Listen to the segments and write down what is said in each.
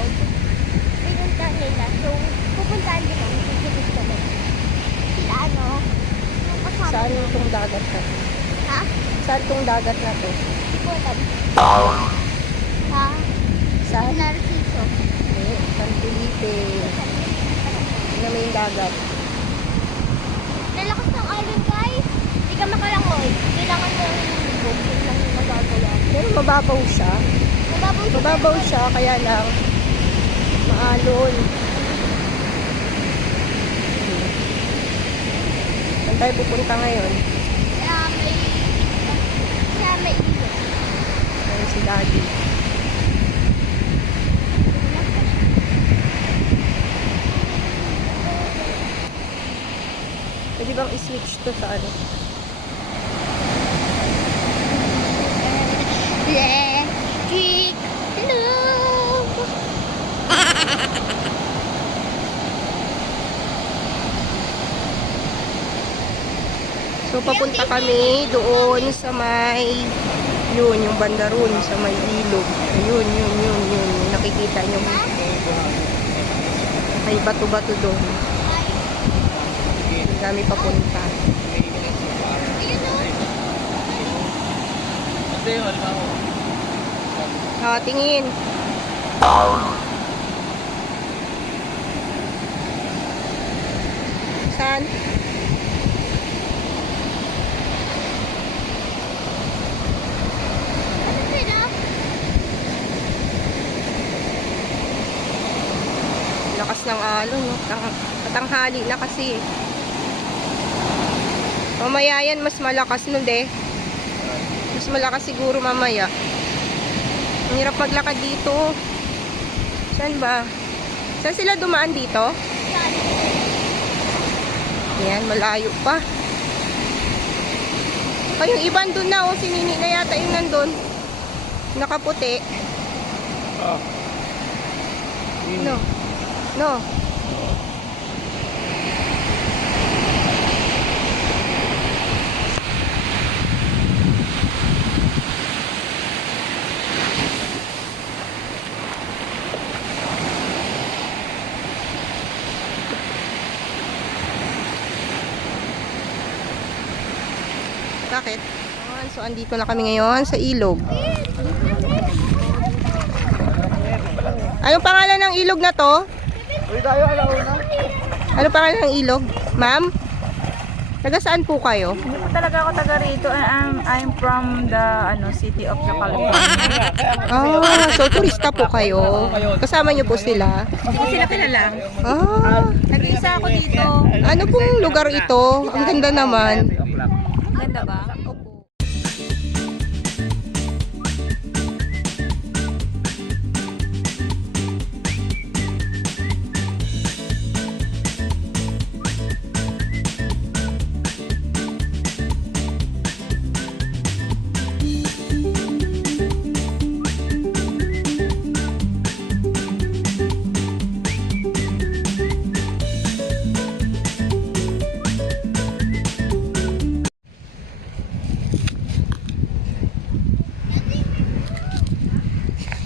ilog. Pinunta nila. So, pupuntahan din kami. Susunod kami. Sila ano? Yung kasama Saan namin. itong dagat na to? Ha? Saan itong dagat na to? Hindi ko alam. Ha? Saan? Narciso. San Felipe. Na may dagat. Lalakas ng island, guys. Hindi ka makalangoy. Kailangan mo yung lubog. Yun lang yung magagawa. Pero mababaw siya. Mababaw siya, kaya lang maalon. Saan tayo pupunta ngayon? Kaya may ilog. Ayun si Daddy. Pwede bang i-switch to sa ano? Electric love. So papunta kami doon sa may yung banda roon sa may ilog. Yun. Nakikita nyo. May bato-bato doon. Kami papunta. Tingin. Saan? Ano sila? Lakas ng alon, no? Katanghali na kasi. Mamaya yan, mas malakas nun Mas malakas siguro mamaya. Ang hirap maglakad dito. Saan ba? Saan sila dumaan dito? Yan, malayo pa. Yung iban dun na, si Nini na yata yung nandun. Nakaputi. No. Bakit? So, andito na kami ngayon sa ilog. Anong pangalan ng ilog na to? Anong pangalan ng ilog? Ma'am? Taga saan po kayo? Hindi po talaga ako taga rito. I'm from the city of California. So turista po kayo. Kasama niyo po sila. Hindi ko sila kilala. Nag-isa ako dito. Ano pong lugar ito? Ang ganda naman. Ganda ba? Opo.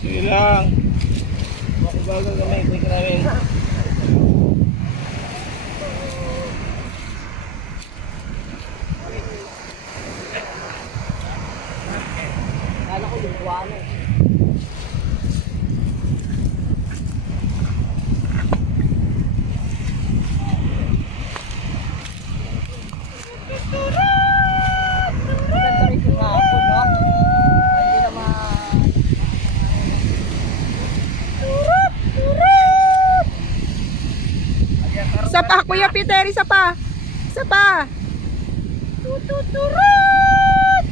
Sige lang. Bago kami, quick namin. Kala ko lingguano. Isa pa, Kuya Peter, isa pa. Isa pa. Tuturut!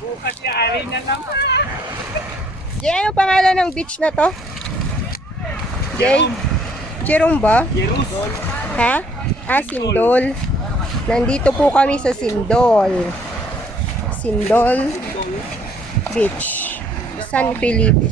Bukas yari na naman. Jay, ano pangalan ng beach na to? Jay? Jerome ba? Jerus. Ha? Sindol. Nandito po kami sa Sindol Beach, San Felipe.